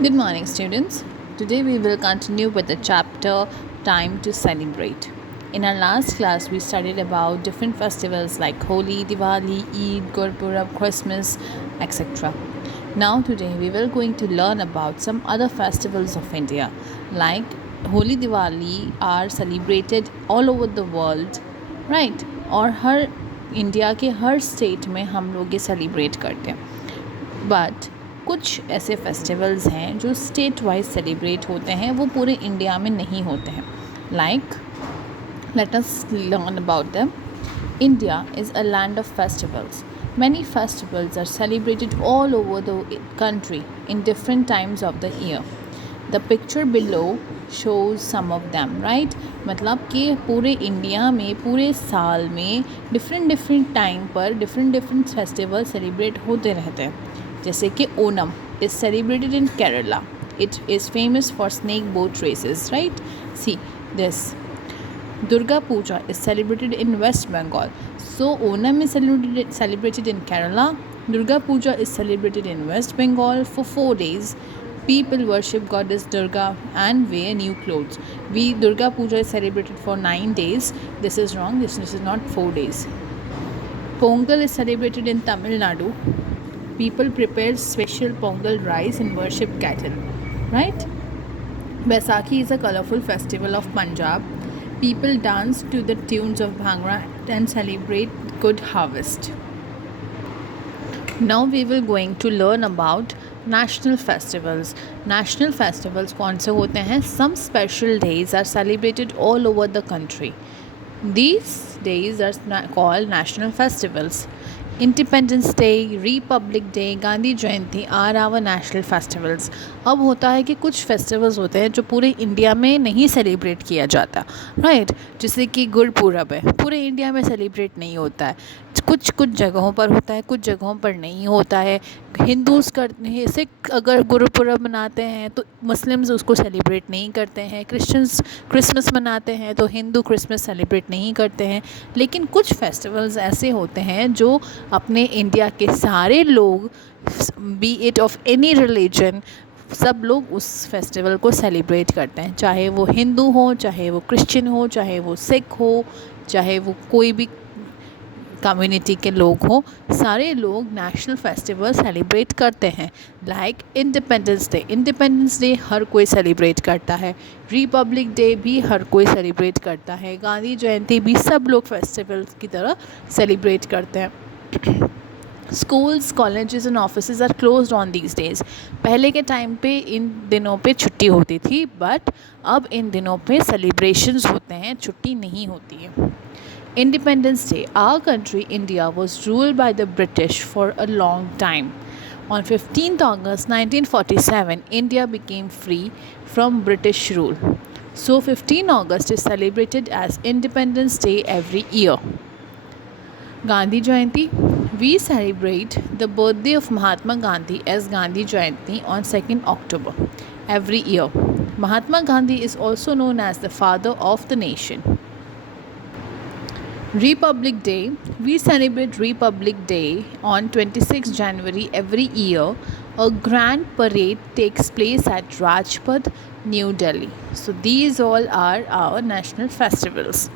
Good morning, students. Today we will continue with the chapter Time to Celebrate. In our last class, we studied about different festivals like Holi, Diwali, Eid, Gurpurab, Christmas, etc. Now, today we will going to learn about some other festivals of India, like Holi, Diwali are celebrated all over the world, right? और हर India के हर state में हम लोग ये celebrate करते हैं but कुछ ऐसे फेस्टिवल्स हैं जो स्टेट वाइज सेलिब्रेट होते हैं, वो पूरे इंडिया में नहीं होते हैं. Like let us learn about them. India is a land of festivals. Many festivals are celebrated all over the country in different times of the year. The picture below shows some of them, right? मतलब कि पूरे India में पूरे साल में different time पर different festival celebrate होते रहते हैं. जैसे कि Onam is celebrated in Kerala. It is famous for snake boat races, right? See this. Durga Puja is celebrated in West Bengal. So Onam is celebrated in Kerala. Durga Puja is celebrated in West Bengal for 4 days. People worship goddess Durga and wear new clothes. Durga Puja is celebrated for 9 days. This is wrong. This is not 4 days. Pongal is celebrated in Tamil Nadu. People prepare special Pongal rice and worship cattle. Right? Baisakhi is a colorful festival of Punjab. People dance to the tunes of Bhangra and celebrate good harvest. Now we will going to learn about national festivals. National festivals कौन से होते हैं? Some special days are celebrated all over the country. These days are called national festivals. Independence Day, Republic Day, Gandhi Jayanti are our national festivals. अब होता है कि कुछ festivals होते हैं जो पूरे इंडिया में नहीं सेलिब्रेट किया जाता, राइट? जैसे कि गुरपूरब है, पूरे इंडिया में सेलिब्रेट नहीं होता है. कुछ जगहों पर होता है, कुछ जगहों पर नहीं होता है. हिंदूज़ करते हैं, सिख अगर गुरपूरब मनाते हैं तो मुस्लिम्स उसको सेलिब्रेट नहीं करते हैं. क्रिश्चियंस क्रिसमस मनाते हैं तो हिंदू क्रिसमस सेलिब्रेट नहीं करते हैं. लेकिन कुछ फेस्टिवल्स ऐसे होते हैं जो अपने इंडिया के सारे लोग, B it of any religion, सब लोग उस फेस्टिवल को सेलिब्रेट करते हैं. चाहे वो हिंदू हो, चाहे वो क्रिश्चियन हो, चाहे वो सिख हो, चाहे वो कोई भी कम्युनिटी के लोग हों, सारे लोग नेशनल फेस्टिवल सेलिब्रेट करते हैं. Like Independence Day. Independence Day हर कोई सेलिब्रेट करता है. रिपब्लिक डे भी हर कोई सेलिब्रेट करता है. गांधी जयंती भी सब लोग फेस्टिवल की तरह सेलिब्रेट करते हैं. Schools, colleges and offices are closed on these days. पहले के टाइम पे इन दिनों पे छुट्टी होती थी, बट अब इन दिनों पे सेलिब्रेशंस होते हैं, छुट्टी नहीं होती है. Independence Day. Our country, India, was ruled by the British for a long time. On 15th August 1947, India became free from British rule. So 15 August is celebrated as Independence Day every year. Gandhi Jayanti. We celebrate the birthday of Mahatma Gandhi as Gandhi Jayanti on 2nd October every year. Mahatma Gandhi is also known as the father of the nation. Republic Day. We celebrate Republic Day on 26 January every year. A grand parade takes place at Rajpath, New Delhi. So these all are our national festivals.